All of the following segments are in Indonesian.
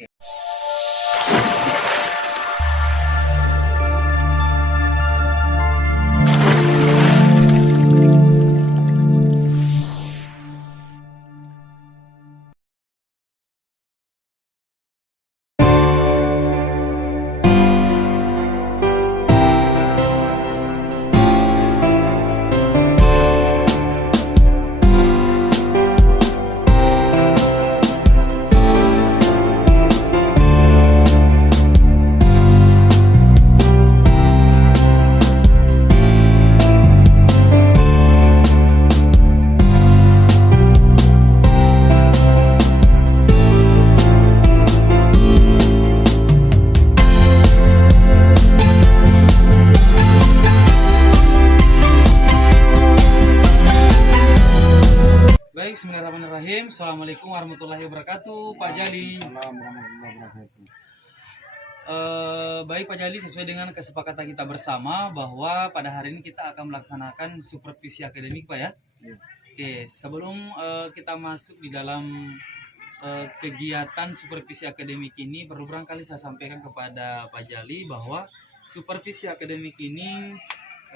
Oke. Baik, bismillahirrahmanirrahim. Assalamualaikum warahmatullahi wabarakatuh, Pak Jali. Baik Pak Jali, sesuai dengan kesepakatan kita bersama bahwa pada hari ini kita akan melaksanakan supervisi akademik, Pak ya. Oke, sebelum kita masuk di dalam kegiatan supervisi akademik ini, perlu barangkali saya sampaikan kepada Pak Jali bahwa supervisi akademik ini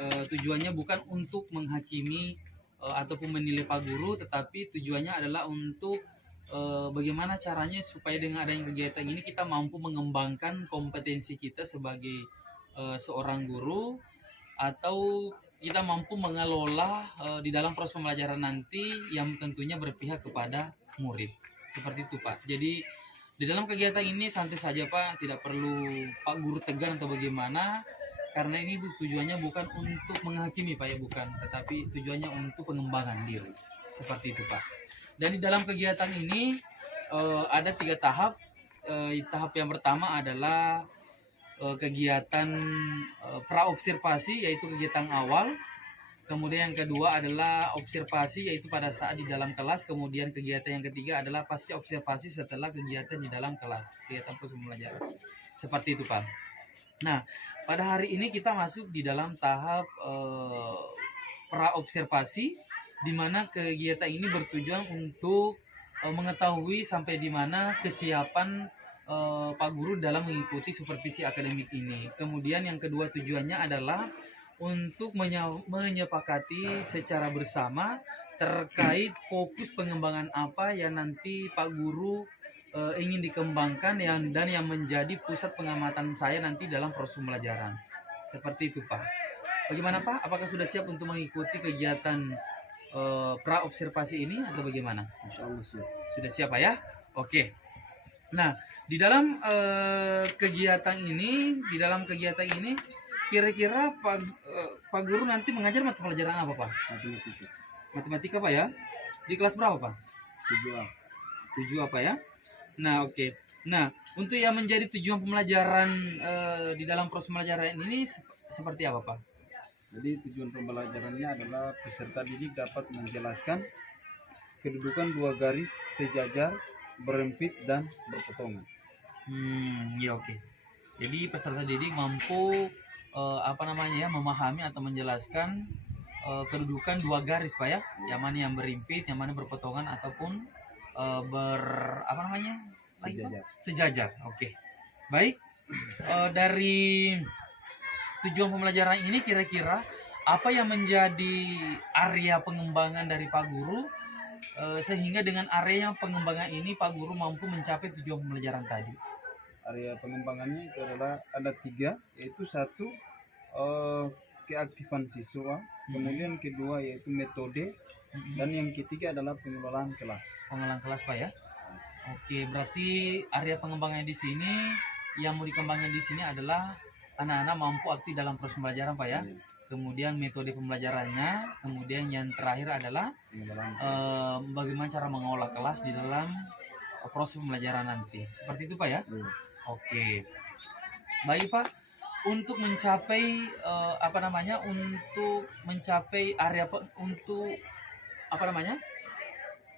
tujuannya bukan untuk menghakimi ataupun menilai Pak Guru, tetapi tujuannya adalah untuk bagaimana caranya supaya dengan adanya kegiatan ini kita mampu mengembangkan kompetensi kita sebagai seorang guru, atau kita mampu mengelola di dalam proses pembelajaran nanti yang tentunya berpihak kepada murid. Seperti itu Pak. Jadi di dalam kegiatan ini santai saja Pak, tidak perlu Pak Guru tegang atau bagaimana, karena ini tujuannya bukan untuk menghakimi Pak ya, bukan, tetapi tujuannya untuk pengembangan diri. Seperti itu Pak. Dan di dalam kegiatan ini ada 3 tahap. Tahap yang pertama adalah kegiatan pra-observasi, yaitu kegiatan awal. Kemudian yang kedua adalah observasi, yaitu pada saat di dalam kelas. Kemudian kegiatan yang ketiga adalah pasca observasi setelah kegiatan di dalam kelas, kegiatan proses pembelajaran. Seperti itu Pak. Nah, pada hari ini kita masuk di dalam tahap pra-observasi, di mana kegiatan ini bertujuan untuk mengetahui sampai di mana kesiapan Pak Guru dalam mengikuti supervisi akademik ini. Kemudian yang kedua tujuannya adalah untuk menyepakati secara bersama terkait fokus pengembangan apa yang nanti Pak Guru ingin dikembangkan dan yang menjadi pusat pengamatan saya nanti dalam proses pembelajaran. Seperti itu Pak. Bagaimana Pak? Apakah sudah siap untuk mengikuti kegiatan pra-observasi ini atau bagaimana? Insya Allah siap. Sudah siap Pak ya? Oke. Nah, di dalam kegiatan ini, kira-kira Pak Guru nanti mengajar mata pelajaran apa Pak? Matematika. Matematika Pak ya? Di kelas berapa Pak? 7A. 7 apa ya? Nah, oke. Nah, untuk yang menjadi tujuan pembelajaran di dalam proses pembelajaran ini seperti apa Pak? Jadi tujuan pembelajarannya adalah peserta didik dapat menjelaskan kedudukan 2 garis sejajar, berempit, dan berpotongan. Ya oke. Jadi peserta didik mampu memahami atau menjelaskan kedudukan 2 garis Pak ya, yang mana yang berimpit, yang mana berpotongan ataupun Sejajar. Sejajar. Oke. Baik. Dari tujuan pembelajaran ini kira-kira apa yang menjadi area pengembangan dari Pak Guru sehingga dengan area pengembangan ini Pak Guru mampu mencapai tujuan pembelajaran tadi? Area pengembangannya itu adalah ada 3, yaitu 1 keaktifan siswa, kemudian kedua yaitu metode, dan yang ketiga adalah pengelolaan kelas. Pengelolaan kelas Pak ya. Oke, berarti area pengembangan di sini yang mau dikembangkan di sini adalah anak-anak mampu aktif dalam proses pembelajaran Pak ya. Kemudian metode pembelajarannya, kemudian yang terakhir adalah bagaimana cara mengolah kelas di dalam proses pembelajaran nanti. Seperti itu Pak ya. Oke. Baik Pak, untuk mencapai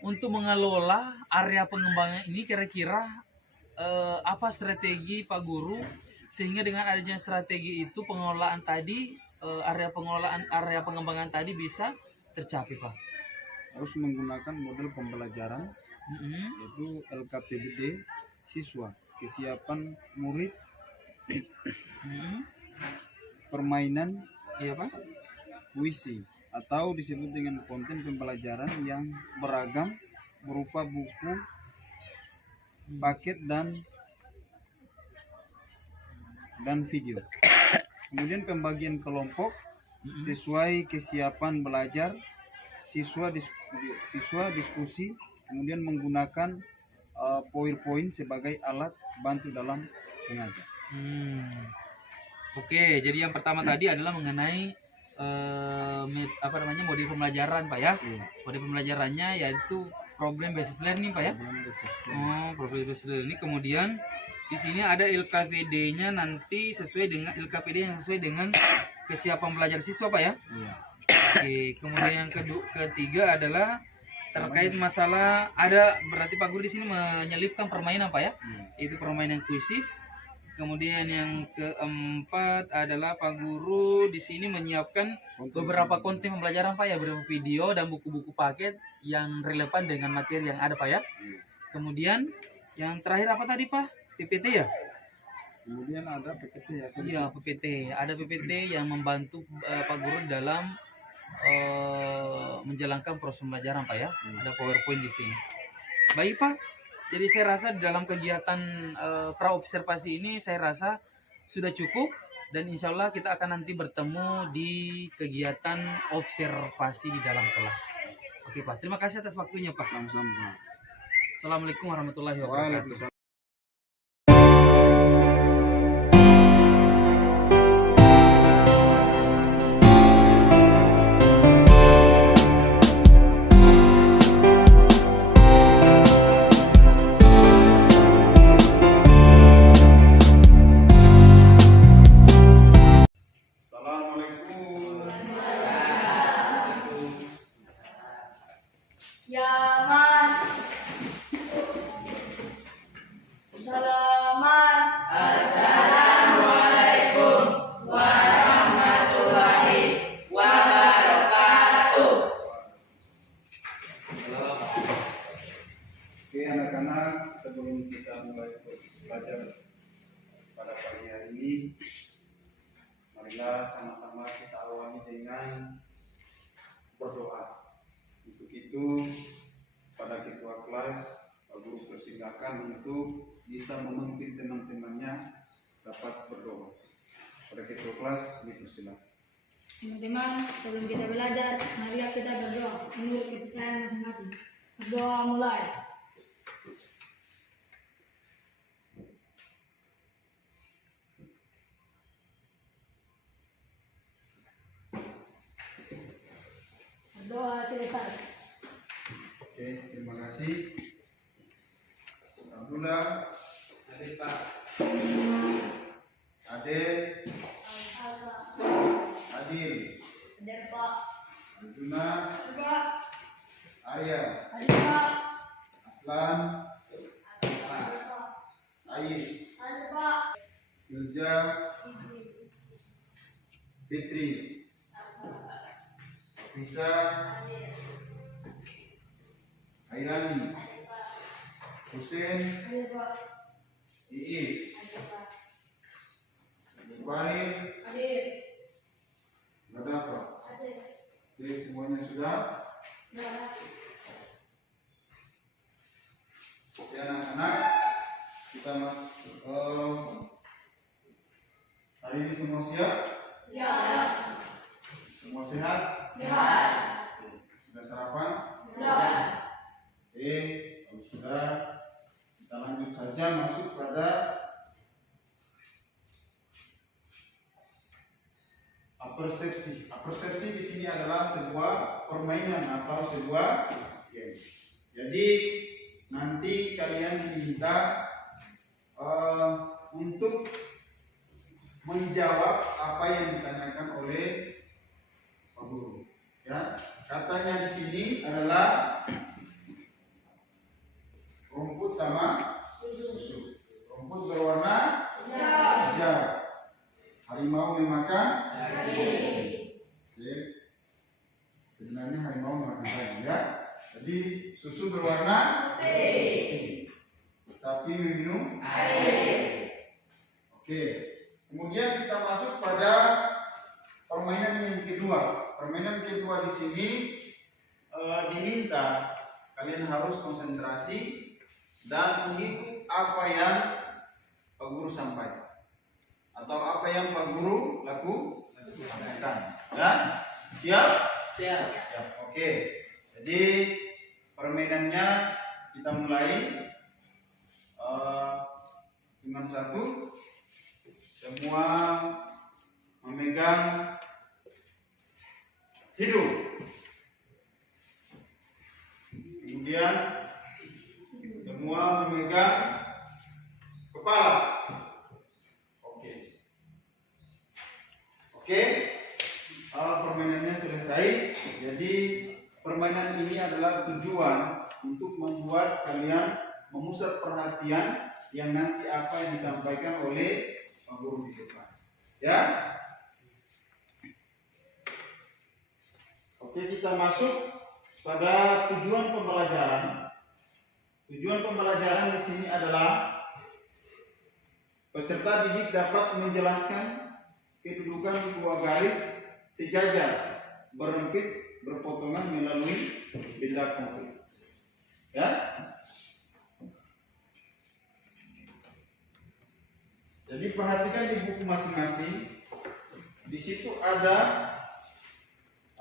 untuk mengelola area pengembangan ini kira-kira apa strategi Pak Guru sehingga dengan adanya strategi itu pengelolaan tadi area pengembangan tadi bisa tercapai Pak? Harus menggunakan model pembelajaran yaitu LKPD siswa. kesiapan murid, Hmm. permainan, Iya Pak. puisi, atau disebut dengan konten pembelajaran yang beragam berupa buku, paket dan video. Kemudian pembagian kelompok sesuai kesiapan belajar, siswa diskusi, kemudian menggunakan PowerPoint sebagai alat bantu dalam mengajar. Oke, jadi yang pertama tadi adalah mengenai model pembelajaran Pak ya. Iya. Model pembelajarannya yaitu problem based learning Pak ya. Problem based learning. Kemudian di sini ada LKPD-nya nanti sesuai dengan LKPD yang sesuai dengan kesiapan belajar siswa Pak ya. Iya. Oke, kemudian yang ketiga adalah terkait masalah ada berarti Pak Guru di sini menyelipkan permainan Pak ya. Itu permainan kuisis. Kemudian yang keempat adalah Pak Guru di sini menyiapkan beberapa konten pembelajaran Pak ya, beberapa video dan buku-buku paket yang relevan dengan materi yang ada Pak ya. Kemudian yang terakhir apa tadi Pak? PPT ya? Kemudian ada PPT ya. Iya, PPT. Ada PPT yang membantu Pak Guru dalam menjalankan proses pembelajaran Pak ya. Ada PowerPoint di sini. Baik Pak. Jadi saya rasa dalam kegiatan praobservasi ini saya rasa sudah cukup dan insya Allah kita akan nanti bertemu di kegiatan observasi di dalam kelas. Oke Pak, terima kasih atas waktunya Pak. Sama-sama. Assalamualaikum warahmatullahi wabarakatuh. Waalaikumsalam. Yaman. Salaman. Assalamualaikum warahmatullahi wabarakatuh. Oke anak-anak, sebelum kita mulai proses belajar pada pagi hari ini, marilah sama-sama kita awali dengan berdoa. Untuk itu, pada ketua kelas, Pak Guru persilahkan untuk bisa memimpin teman-temannya dapat berdoa. Pada ketua kelas, dipersilakan. Teman-teman, sebelum kita belajar, marilah kita berdoa menurut kepercayaan masing-masing. Berdoa mulai. Berdoa selesai. Oke, terima kasih. Alhamdulillah. Hadir Pak. Ade, Adil, Hadir Pak. Arjuna, Hadir Pak. Arya, Hadir Pak. Aslan, Hadir Pak. Ais, Hadir Pak. Ilja, Fitri, Bisa, Airani, Husin, Hadir Pak. Iis, Hadir Pak. Iqbalil, Hadir. Nadafa. Hadir. Oke, semuanya sudah. Hadir. Oke anak-anak, kita hari ini semua siap? Siap. Semua sehat? Sehat. Sudah sarapan? Sudah. Oke, kalau sudah, kita lanjut saja masuk pada apersepsi. Apersepsi di sini adalah sebuah permainan atau sebuah game. Jadi nanti kalian diminta untuk menjawab apa yang ditanyakan oleh Pak Guru. Ya, katanya di sini adalah rumput sama susu. Rumput berwarna hijau. Harimau memakan daging. Oke. Sebenarnya harimau memakan daging ya. Jadi susu berwarna putih. Sapi meminum air. Oke. Kemudian kita masuk pada permainan yang kedua. Permainan kedua di sini diminta kalian harus konsentrasi dan mengikuti apa yang Pak Guru sampaikan atau apa yang Pak Guru lakukan. Ya? Siap? Siap. Ya, oke. Jadi permainannya kita mulai dengan satu, semua memegang hidung. Kemudian semua memegang kepala. Oke. Oke. Permainannya selesai. Jadi permainan ini adalah tujuan untuk membuat kalian memusat perhatian yang nanti apa yang disampaikan oleh Pak Guru di depan. Ya. Oke, kita masuk pada tujuan pembelajaran. Tujuan pembelajaran di sini adalah peserta didik dapat menjelaskan kedudukan dua garis sejajar berempit berpotongan melalui benda konkret. Ya. Jadi perhatikan di buku masing-masing. Di situ ada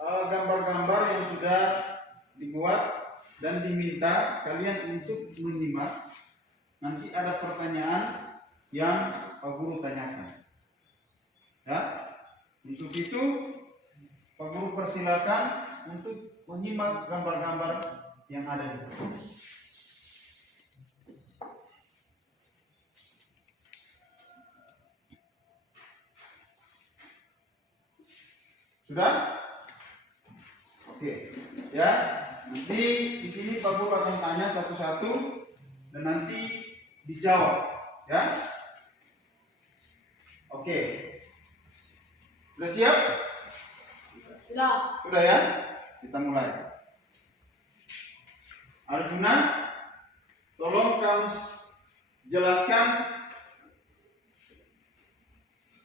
gambar-gambar yang sudah dibuat dan diminta kalian untuk menyimak. Nanti ada pertanyaan yang Pak Guru tanyakan. Ya. Untuk itu Pak Guru persilakan untuk menyimak gambar-gambar yang ada di buku. Sudah? Oke. Ya. Nanti di sini Pak Guru akan tanya satu-satu dan nanti dijawab, ya. Oke. Sudah siap? Sudah. Sudah ya? Kita mulai. Arjuna, tolong kamu jelaskan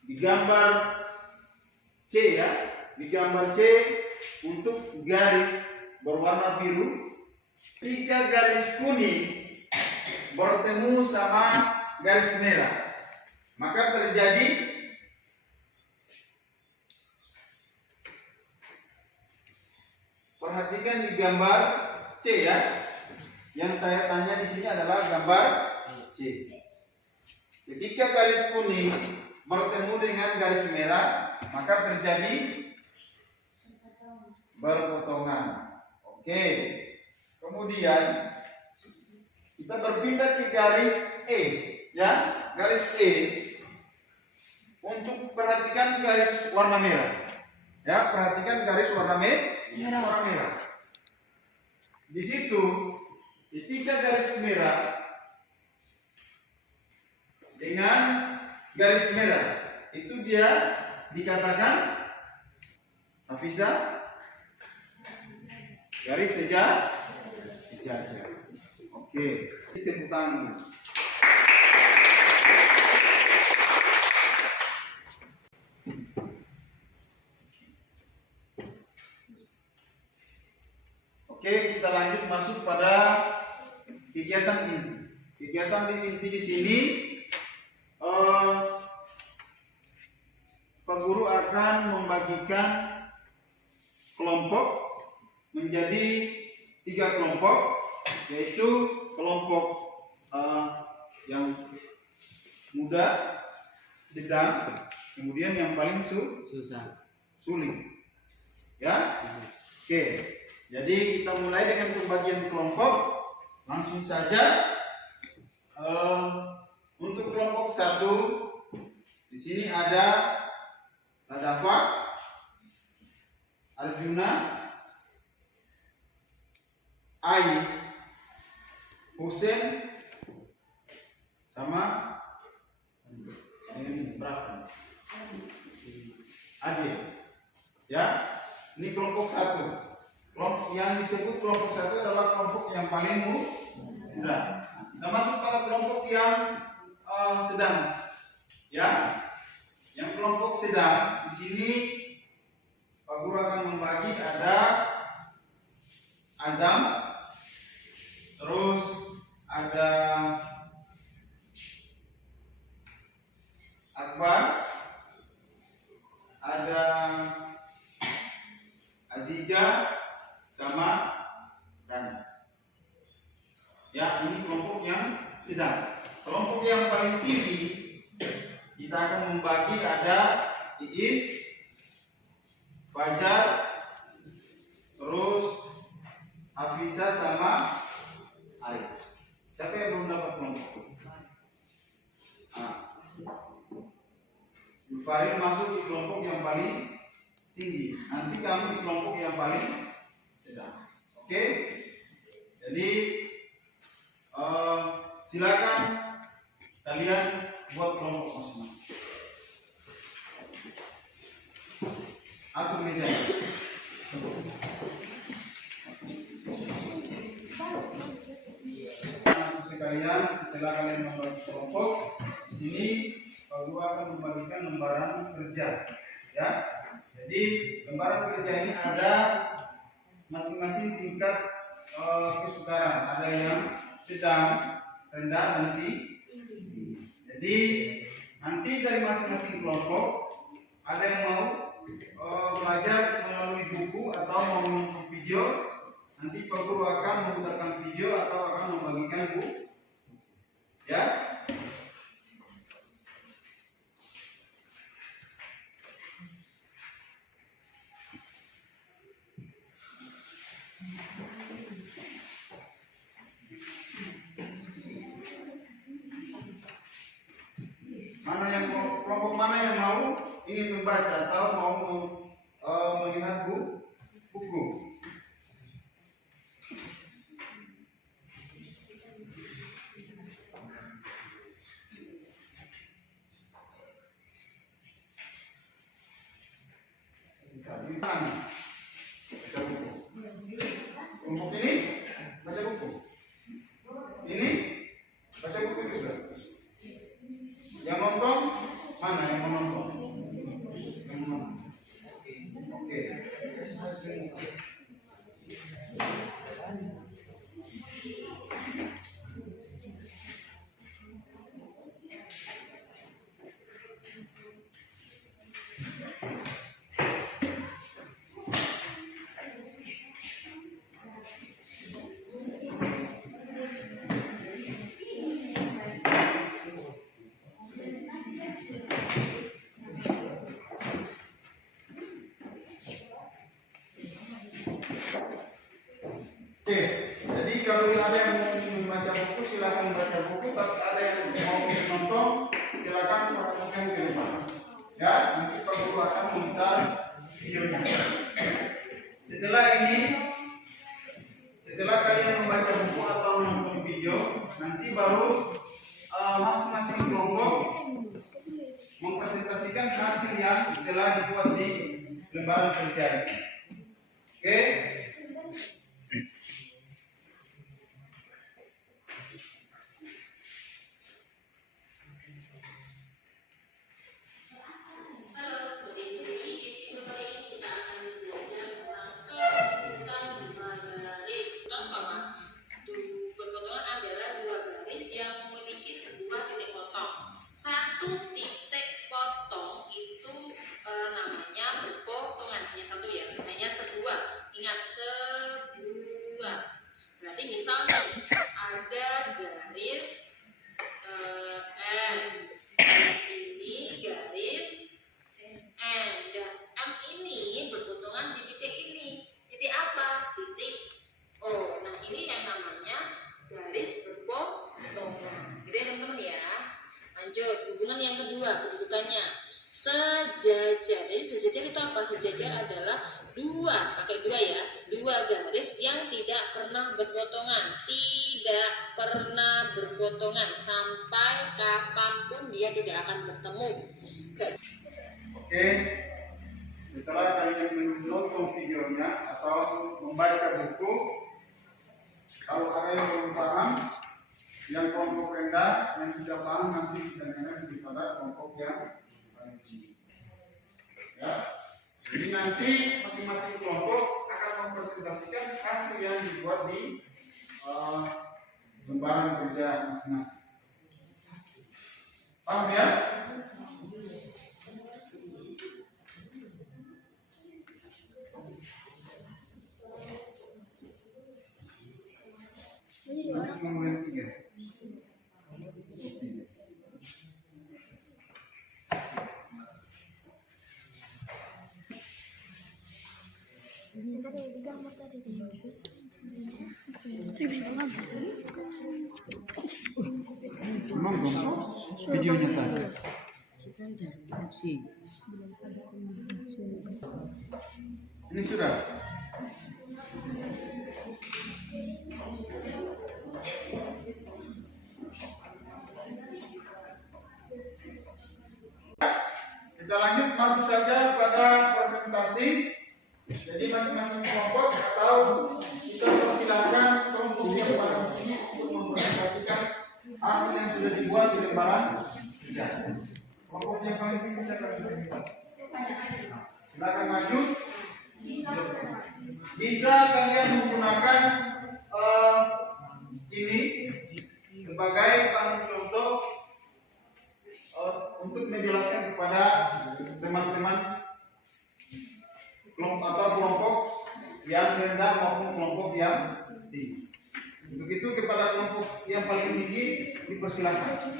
di gambar C ya. Di gambar C untuk garis berwarna biru, ketika garis kuning bertemu sama garis merah, maka terjadi perhatikan di gambar C ya. Yang saya tanya di sini adalah gambar C. Ketika garis kuning bertemu dengan garis merah, maka terjadi berpotongan. Oke. Kemudian kita berpindah ke garis E, ya, garis E. Untuk perhatikan garis warna merah. Ya, perhatikan garis warna merah. Di situ ketika garis merah dengan garis merah itu dia dikatakan Hafiza garis sejajar. Oke, tepuk tangan. Oke, kita lanjut masuk pada kegiatan inti. Kegiatan inti di sini Pak Guru akan membagikan kelompok menjadi 3 kelompok, yaitu kelompok yang mudah, sedang, kemudian yang paling sulit. Ya, oke. Jadi kita mulai dengan pembagian kelompok. Langsung saja. Untuk kelompok 1 di sini ada Radafa, Arjuna, Ais, Husen, sama ini berapa? Adil. Ya, ini kelompok 1. Kelompok yang disebut kelompok 1 adalah kelompok yang paling mudah. Kita masuk pada kelompok yang sedang. Ya, yang kelompok sedang di sini Pak Guru akan membagi ada azam, terus ada akbar, ada azija, sama rana. Ya, ini kelompok yang sedang. Kelompok yang paling tinggi kita akan membagi ada Iis, Fajar, terus Hafizah sama Arif. Siapa yang belum dapat kelompok? Farid masuk di kelompok yang paling tinggi. Nanti kami di kelompok yang paling sedang. Oke? Jadi silakan kalian buat kelompok masing-masing. Aku meja. Sekalian, setelah kalian membagi kelompok, di sini Pak Guru akan membagikan lembaran kerja. Ya, jadi lembaran kerja ini ada masing-masing tingkat kesukaran. Ada yang sedang, rendah, dan tinggi. Jadi nanti dari masing-masing kelompok ada yang mau belajar melalui buku atau mau menonton video. Nanti Pak Guru akan memutarkan video atau akan membagikan buku. Ya. Kelompok mana yang mau ingin membaca atau mau melihat buku? Baca buku. Kelompok ini baca buku. Ini baca buku juga. Yang nonton mana yang menonton? Yang menonton. Oke. Oke, jadi kalau ada yang mau membaca buku silakan baca buku, tapi ada yang mau menonton silakan perhatikan ke depan. Ya, nanti Pak Guru akan memutar videonya. Setelah kalian membaca buku atau menonton video, nanti baru masing-masing kelompok mempresentasikan hasil yang telah dibuat di lembaran kerja ini. Oke? Hubungan yang kedua, kedudukannya sejajar. Jadi sejajar itu apa? Sejajar adalah pakai dua garis yang tidak pernah berpotongan, sampai kapanpun dia tidak akan bertemu. Oke, setelah kalian menonton videonya atau membaca buku, kalau ada yang belum paham, yang kelompok rendah yang tidak paham nanti ditanyakan kepada kelompok yang paling tinggi. Ya. Jadi nanti masing-masing kelompok akan mempresentasikan hasil yang dibuat di lembaran kerja masing-masing. Paham ya? Nomor 3. Emang dong videonya tadi. Ini sudah. Kita lanjut masuk saja pada presentasi. Jadi masing-masing kelompok atau kita persilakan kelompok yang paling tinggi untuk mempresentasikan hasil yang sudah dibuat di lembaran kerja. Kelompok yang paling tinggi siapa yang sudah dibuat? Silakan maju. Bisa kalian menggunakan ini sebagai bahan contoh untuk menjelaskan kepada teman-teman kelompok yang rendah maupun kelompok yang tinggi. Untuk itu kepada kelompok yang paling tinggi dipersilakan.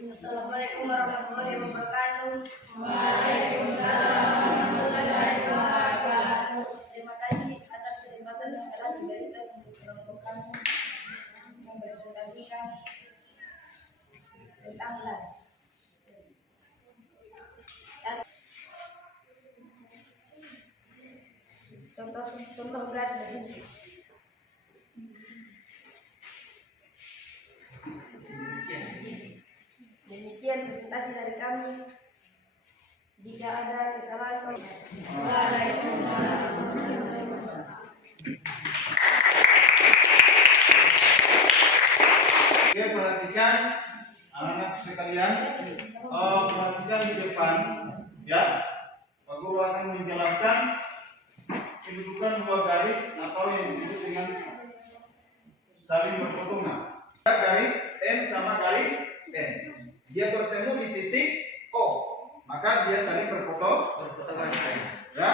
Assalamualaikum warahmatullahi wabarakatuh. Waalaikumsalam warahmatullahi wabarakatuh. Terima kasih atas kesempatan yang telah diberikan untuk kelompok kami mempresentasikan tentang garis. Contoh garis begini. Demikian presentasi dari kami. Jika ada kesalahan, Waalaikumsalam. Oke, perhatikan anak-anak sekalian, perhatikan di depan, ya. Pak Guru akan menjelaskan kedudukan dua garis atau yang disebut dengan saling berpotongan. Garis M sama garis N, dia bertemu di titik O, maka dia saling berpotongan. Ya.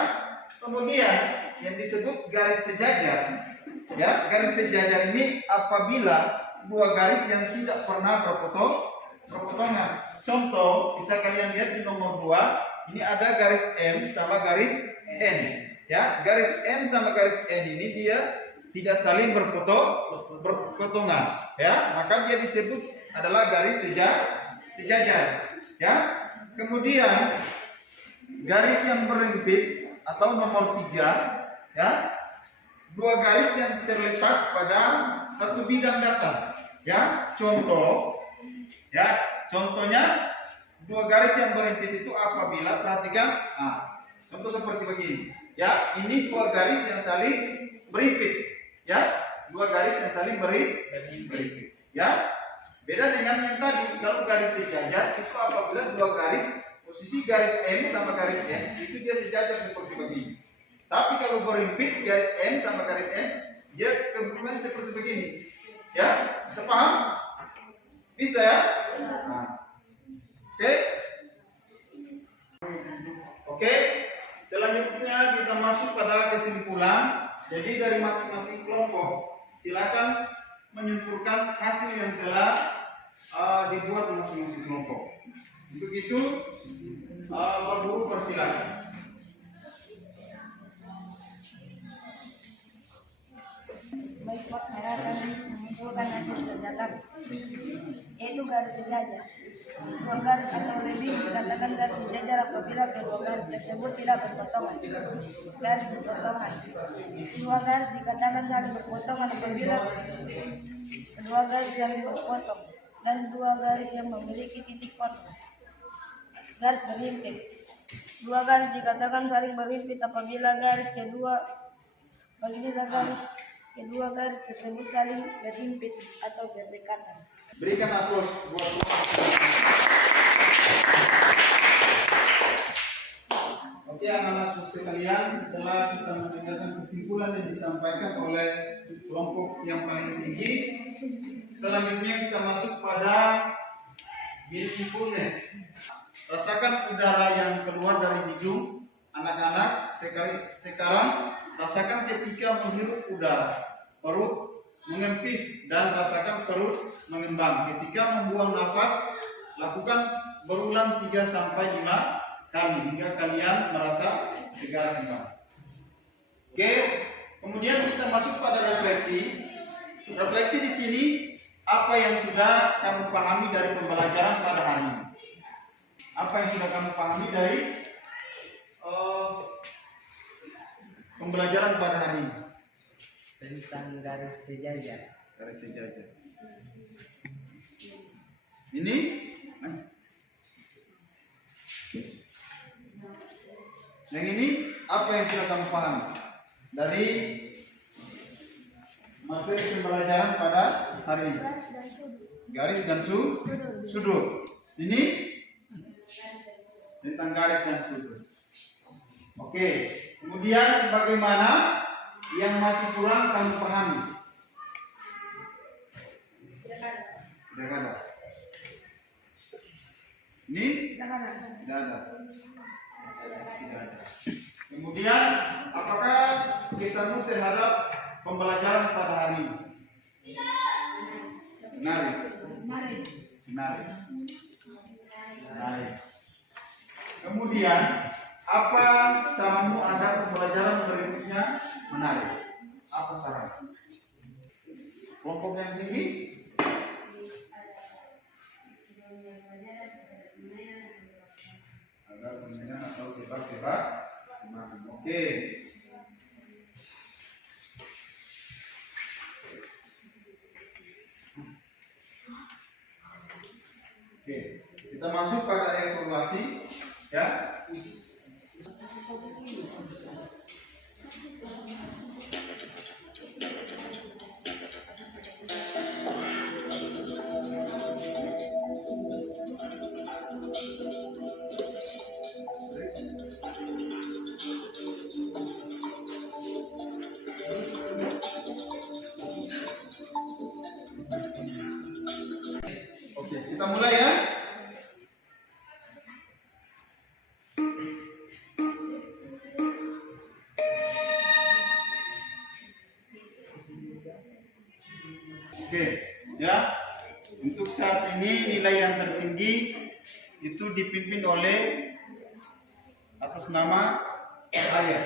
Kemudian yang disebut garis sejajar, ya, garis sejajar ini apabila dua garis yang tidak pernah berpotongan. Contoh, bisa kalian lihat di nomor 2, ini ada garis M sama garis N. Ya, garis M sama garis N ini dia tidak saling berpotongan. Ya, maka dia disebut adalah garis sejajar. Ya, kemudian garis yang berimpit atau nomor 3, ya, dua garis yang terletak pada satu bidang data. Ya, contohnya dua garis yang berimpit itu apabila, perhatikan, contoh seperti begini. Ya, ini dua garis yang saling berimpit. Ya, dua garis yang saling berimpit. Ya, beda dengan yang tadi. Kalau garis sejajar itu apabila dua garis, posisi garis M sama garis N itu dia sejajar seperti begini. Tapi kalau berimpit garis M sama garis N, dia kedudukannya seperti begini. Ya, bisa paham? Bisa ya? Oke. Oke. Selanjutnya kita masuk pada kesimpulan. Jadi dari masing-masing kelompok, silakan menyimpulkan hasil yang telah dibuat masing-masing kelompok. Untuk itu, Pak Guru persilakan. baik Pak, saya akan mengumpulkan hasil tercatat, yaitu garis sejajar. Dua garis atau lebih dikatakan garis sejajar apabila kedua garis tersebut tidak berpotongan. Garis berpotongan. Dua garis dikatakan saling berpotongan apabila kedua garis saling berpotong dan dua garis yang memiliki titik potong. Garis berimpit. Dua garis dikatakan saling berimpit apabila garis kedua beginilah garis kedua garis tersebut saling berhimpit atau berdekatan. Berikan aplaus buat Oke anak-anak sekalian, setelah kita mendengarkan kesimpulan yang disampaikan oleh kelompok yang paling tinggi, selanjutnya kita masuk pada mindfulness. Rasakan udara yang keluar dari hidung anak-anak. Sekarang rasakan ketika menghirup udara, perut mengempis dan rasakan perut mengembang. Ketika membuang nafas, lakukan berulang 3 sampai 5 kali hingga kalian merasa segar kembali. Oke, kemudian kita masuk pada refleksi. Refleksi di sini apa yang sudah kamu pahami dari pembelajaran pada hari ini? Apa yang sudah kamu pahami dari pembelajaran pada hari ini? Tentang garis sejajar. Garis sejajar. Ini yang ini apa yang sudah kamu pahami dari materi pembelajaran pada hari ini? Garis dan sudut. Ini tentang garis dan sudut. Oke, kemudian bagaimana yang masih kurang kamu pahami? Tidak ada. Ini tidak ada. Tidak ada. Kemudian, apakah kesanmu terhadap pembelajaran pada hari ini? Menarik. Kemudian, apa saranmu agar pembelajaran berikutnya menarik? Apa saran? Kelompok yang tinggi? Agar permainan atau tebak-tebak. Oke. Oke, kita masuk pada evaluasi ya. Oke, kita mulai ya. Oke, ya. Untuk saat ini nilai yang tertinggi itu dipimpin oleh atas nama saya.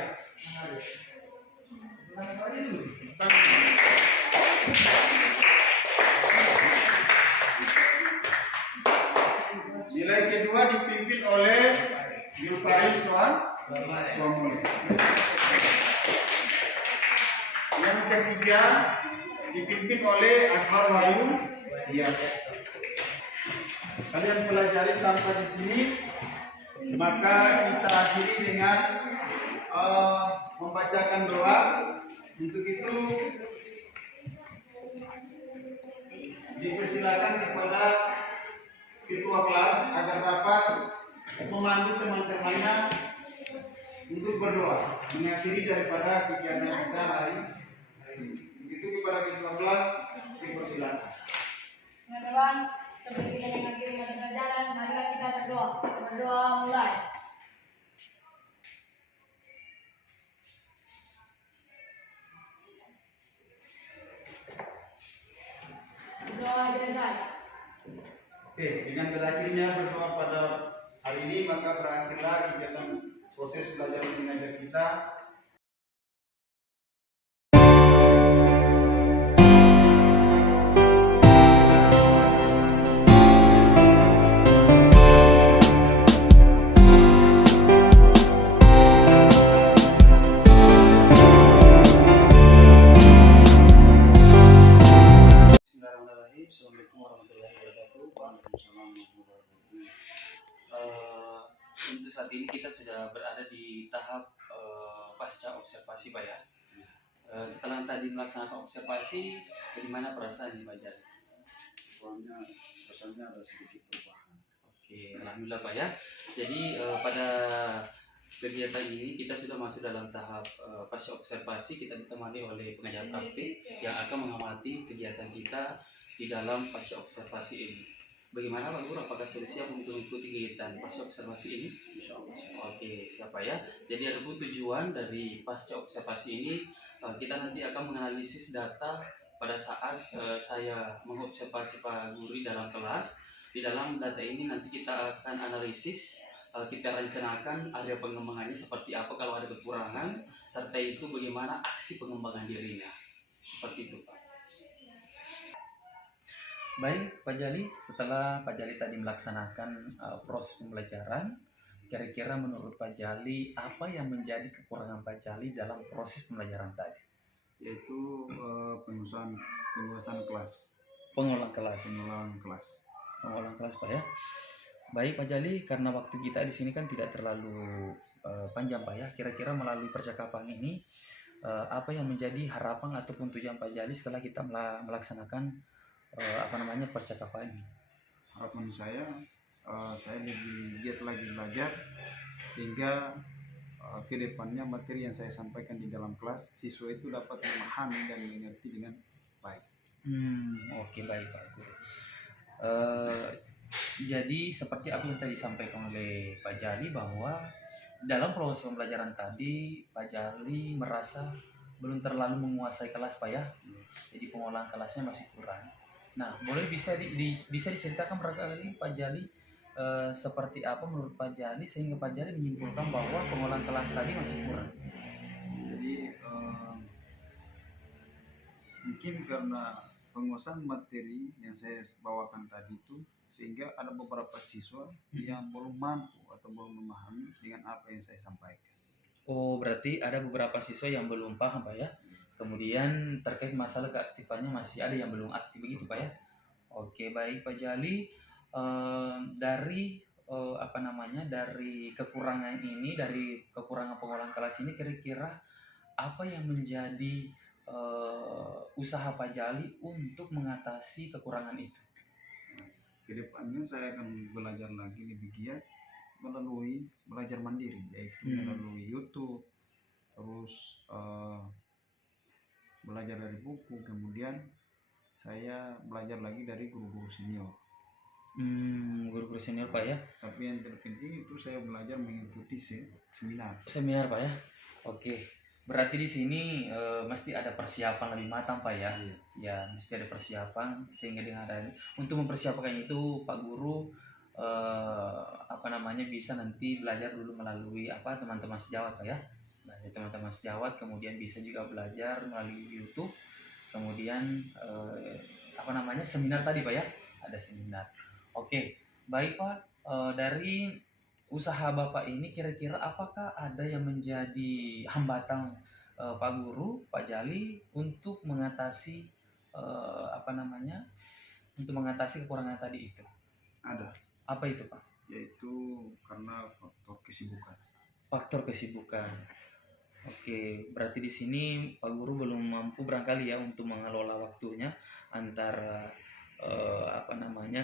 Nilai kedua dipimpin oleh Yulfail Suamuli. Yang ketiga dipimpin oleh Akbar Wahyu. Ya. Kalian pelajari sampai di sini, maka kita akhiri dengan membacakan doa. Untuk itu dipersilakan kepada ketua kelas agar dapat memandu teman-temannya untuk berdoa mengakhiri daripada kegiatan kita hari ini. Begitu kepada ketua kelas dipersilakan. Teman-teman, sebelum kita mengakhiri mata pelajaran, marilah kita berdoa. Berdoa mulai. Berdoa selesai. Oke, dengan berakhirnya berdoa pada hari ini, maka berakhirlah kegiatan proses belajar mengajar kita. Bismillahirrahmanirrahim. Assalamualaikum warahmatullahi wabarakatuh. Waalaikumsalam warahmatullahi wabarakatuh. Untuk saat ini kita sudah berada di tahap pasca observasi, Pak ya. Setelah tadi melaksanakan observasi, bagaimana perasaannya Pak Jali? Soalnya rasanya ada sedikit perubahan. Oke, alhamdulillah Pak ya. Jadi pada kegiatan ini kita sudah masuk dalam tahap pasca observasi. Kita ditemani oleh pengajar praktik yang akan mengamati kegiatan kita di dalam pasca observasi ini. Bagaimana Pak Guru? Apakah sudah siap untuk mengikuti kegiatan pasca observasi ini? Insya Allah. Oke, siapa ya? Jadi ada tujuan dari pasca observasi ini, kita nanti akan menganalisis data pada saat saya mengobservasi Pak Guru di dalam kelas. Di dalam data ini nanti kita akan analisis, kita rencanakan area pengembangannya seperti apa kalau ada kekurangan, serta itu bagaimana aksi pengembangan dirinya. Seperti itu Pak. Baik Pak Jali, setelah Pak Jali tadi melaksanakan proses pembelajaran, kira-kira menurut Pak Jali apa yang menjadi kekurangan Pak Jali dalam proses pembelajaran tadi? Yaitu penguasaan kelas. Pengulang kelas. Pengulang kelas Pak ya. Baik Pak Jali, karena waktu kita di sini kan tidak terlalu panjang Pak ya. Kira-kira melalui percakapan ini apa yang menjadi harapan ataupun tujuan Pak Jali setelah kita melaksanakan percakapan ini? Harapan saya lebih giat lagi belajar sehingga kedepannya materi yang saya sampaikan di dalam kelas siswa itu dapat memahami dan mengerti dengan baik. Oke, baik Pak Guru. Jadi seperti apa yang tadi disampaikan oleh Pak Jali, bahwa dalam proses pembelajaran tadi Pak Jali merasa belum terlalu menguasai kelas Pak ya. Jadi pengolahan kelasnya masih kurang. Nah, boleh bisa diceritakan barangkali Pak Jali seperti apa menurut Pak Jali sehingga Pak Jali menyimpulkan bahwa pengolahan kelas tadi masih kurang. Jadi mungkin karena penguasaan materi yang saya bawakan tadi itu sehingga ada beberapa siswa yang belum mampu atau belum memahami dengan apa yang saya sampaikan. Oh, berarti ada beberapa siswa yang belum paham Pak ya. Kemudian terkait masalah keaktifannya masih ada yang belum aktif begitu Pak ya. Oke, baik Pak Jali, dari dari kekurangan ini, dari kekurangan pengolahan kelas ini, kira-kira apa yang menjadi usaha Pak Jali untuk mengatasi kekurangan itu? Kedepannya saya akan belajar lagi lebih giat melalui belajar mandiri, yaitu melalui YouTube, terus belajar dari buku, kemudian saya belajar lagi dari guru-guru senior. Guru-guru senior Pak ya. Tapi yang terpenting itu saya belajar mengikuti seminar. Seminar Pak ya. Oke. Berarti di sini mesti ada persiapan lebih matang Pak ya. Iya. Ya, mesti ada persiapan sehingga dengan ada untuk mempersiapkan itu Pak Guru bisa nanti belajar dulu melalui teman-teman sejawat Pak ya. Belajar teman-teman sejawat, kemudian bisa juga belajar melalui YouTube. Kemudian seminar tadi Pak ya. Ada seminar. Oke, baik Pak. Dari usaha Bapak ini kira-kira apakah ada yang menjadi hambatan Pak Guru, Pak Jali untuk mengatasi untuk mengatasi kekurangan tadi itu? Ada. Apa itu Pak? Yaitu karena faktor kesibukan. Faktor kesibukan. Oke, berarti di sini Pak Guru belum mampu barangkali ya untuk mengelola waktunya antara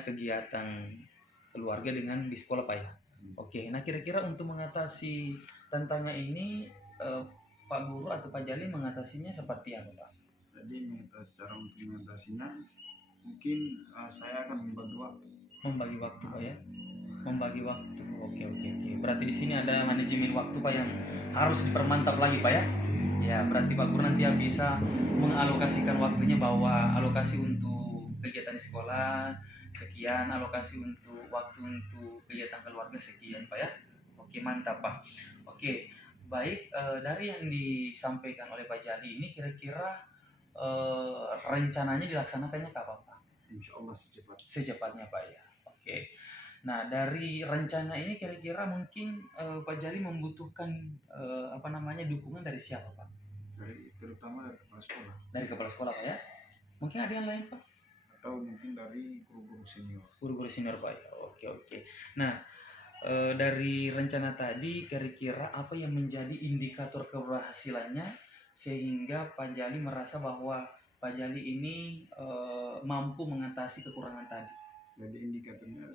kegiatan keluarga dengan di sekolah Pak ya. Oke, nah kira-kira untuk mengatasi tantangan ini Pak Guru atau Pak Jali mengatasinya seperti apa Pak? Jadi cara untuk mengatasinya mungkin saya akan membagi waktu. Membagi waktu Pak ya. Membagi waktu. Oke. Berarti di sini ada manajemen waktu Pak yang harus dipermantap lagi Pak ya. Ya, berarti Pak Guru nanti yang bisa mengalokasikan waktunya, bahwa alokasi untuk kegiatan di sekolah sekian, alokasi untuk waktu untuk kegiatan keluarga sekian Pak ya. Oke, mantap Pak. Oke, baik, dari yang disampaikan oleh Pak Jali ini kira-kira rencananya dilaksanakannya kapan Pak? Insya Allah secepatnya Pak ya. Oke. Nah, dari rencana ini kira-kira mungkin Pak Jali membutuhkan dukungan dari siapa Pak? Terutama dari kepala sekolah. Dari kepala sekolah Pak ya. Mungkin ada yang lain Pak? Atau mungkin dari guru-guru senior. Guru-guru senior Pak ya. Oke. Nah, dari rencana tadi kira-kira apa yang menjadi indikator keberhasilannya sehingga Pak Jali merasa bahwa Pak Jali ini mampu mengatasi kekurangan tadi? Jadi indikatornya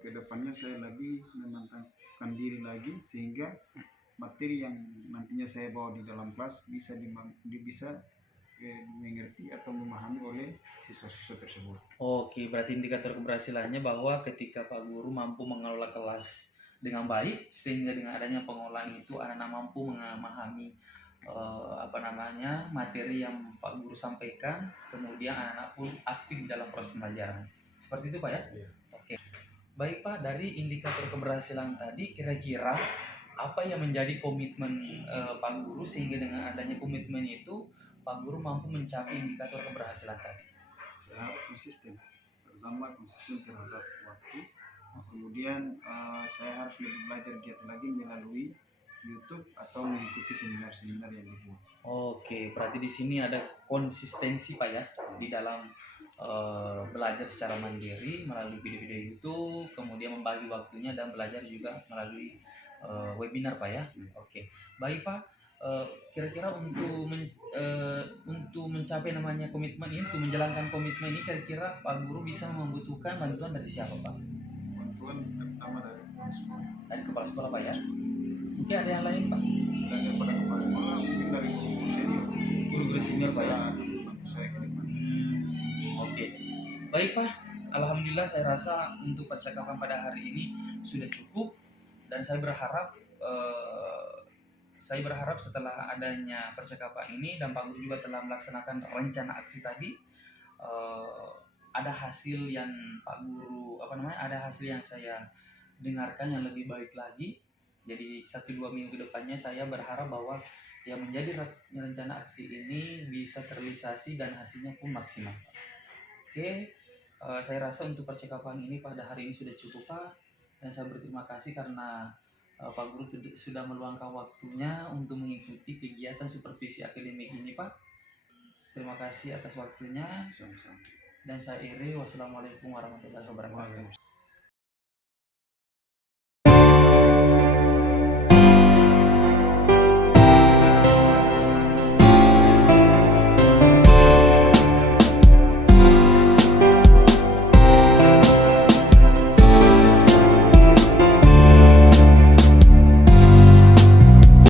ke depannya saya lebih memantapkan diri lagi sehingga materi yang nantinya saya bawa di dalam kelas bisa dimengerti atau memahami oleh siswa-siswa tersebut. Oke, berarti indikator keberhasilannya bahwa ketika Pak Guru mampu mengelola kelas dengan baik, sehingga dengan adanya pengolahan itu anak-anak mampu memahami materi yang Pak Guru sampaikan, kemudian anak-anak pun aktif dalam proses pembelajaran. Seperti itu Pak ya? Iya. Oke. Baik Pak, dari indikator keberhasilan tadi kira-kira apa yang menjadi komitmen Pak Guru sehingga dengan adanya komitmen itu Pak Guru mampu mencapai indikator keberhasilan tadi? Saya harus konsisten, terutama konsisten terhadap waktu. Kemudian saya harus lebih belajar giat lagi melalui YouTube atau mengikuti seminar-seminar yang dibuat. Oke, berarti di sini ada konsistensi Pak ya di dalam belajar secara mandiri melalui video-video YouTube, kemudian membagi waktunya dan belajar juga melalui webinar Pak ya. Oke, baik Pak. Kira-kira untuk mencapai namanya komitmen ini, untuk menjalankan komitmen ini, kira-kira Pak Guru bisa membutuhkan bantuan dari siapa Pak? Bantuan terutama dari kepala sekolah. Dari kepala sekolah Pak ya? Mungkin ada yang lain Pak? Selain daripada kepala sekolah, mungkin dari guru senior. Guru-guru senior Pak ya? Bantu saya ke depan. Oke, baik Pak. Alhamdulillah saya rasa untuk percakapan pada hari ini sudah cukup dan saya berharap setelah adanya percakapan ini dan Pak Guru juga telah melaksanakan rencana aksi tadi, ada hasil yang Pak Guru ada hasil yang saya dengarkan yang lebih baik lagi. Jadi 1-2 minggu ke depannya saya berharap bahwa yang menjadi rencana aksi ini bisa terrealisasi dan hasilnya pun maksimal. Oke, saya rasa untuk percakapan ini pada hari ini sudah cukup Pak, dan saya berterima kasih karena Pak Guru sudah meluangkan waktunya untuk mengikuti kegiatan supervisi akademik ini Pak. Terima kasih atas waktunya Sama-sama. dan saya Iri. Wassalamualaikum warahmatullahi wabarakatuh.